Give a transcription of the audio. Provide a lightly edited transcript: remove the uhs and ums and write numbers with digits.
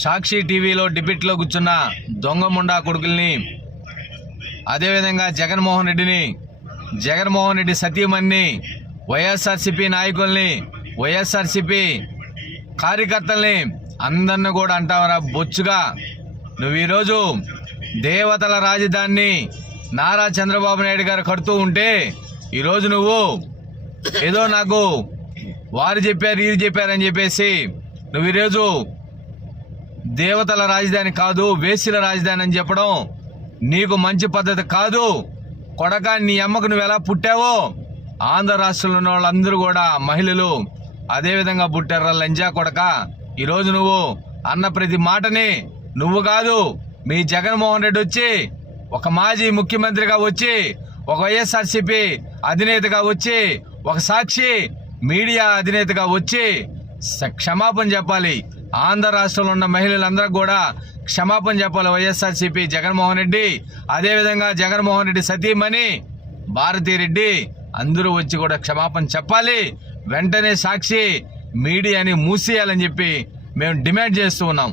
సాక్షి టీవీలో డిబేట్లో కూర్చున్న దొంగ ముండా కొడుకుల్ని, అదేవిధంగా జగన్మోహన్ రెడ్డి సతీమణిని, వైఎస్ఆర్సీపీ నాయకుల్ని, వైఎస్ఆర్సీపీ కార్యకర్తల్ని అందరిని కూడా అంటావరా బొచ్చుగా. నువ్వు ఈరోజు దేవతల రాజధానిని నారా చంద్రబాబు నాయుడు గారు కడుతూ ఉంటే ఈరోజు నువ్వు ఏదో నాకు వారు చెప్పారు ఇది చెప్పారని చెప్పేసి నువ్వు ఈరోజు దేవతల రాజధాని కాదు వేశ్యల రాజధాని అని చెప్పడం నీకు మంచి పద్ధతి కాదు. కొడక, నీ అమ్మకు నువ్వు ఎలా పుట్టావో ఆంధ్ర రాష్ట్రంలో ఉన్న వాళ్ళందరూ కూడా మహిళలు అదేవిధంగా పుట్టారా లంజా కొడక. ఈరోజు నువ్వు అన్న ప్రతి మాటని నువ్వు కాదు, మీ జగన్మోహన్ రెడ్డి వచ్చి ఒక మాజీ ముఖ్యమంత్రిగా వచ్చి, ఒక వైఎస్ఆర్సీపీ అధినేతగా వచ్చి, ఒక సాక్షి మీడియా అధినేతగా వచ్చి క్షమాపణ చెప్పాలి. ఆంధ్ర రాష్ట్రంలో ఉన్న మహిళలందరూ కూడా క్షమాపణ చెప్పాలి. వైఎస్ఆర్సీపీ జగన్మోహన్ రెడ్డి, అదేవిధంగా జగన్మోహన్ రెడ్డి సతీమణి భారతీరెడ్డి అందరూ వచ్చి కూడా క్షమాపణ చెప్పాలి. వెంటనే సాక్షి మీడియాని మూసేయాలని చెప్పి మేము డిమాండ్ చేస్తూ ఉన్నాం.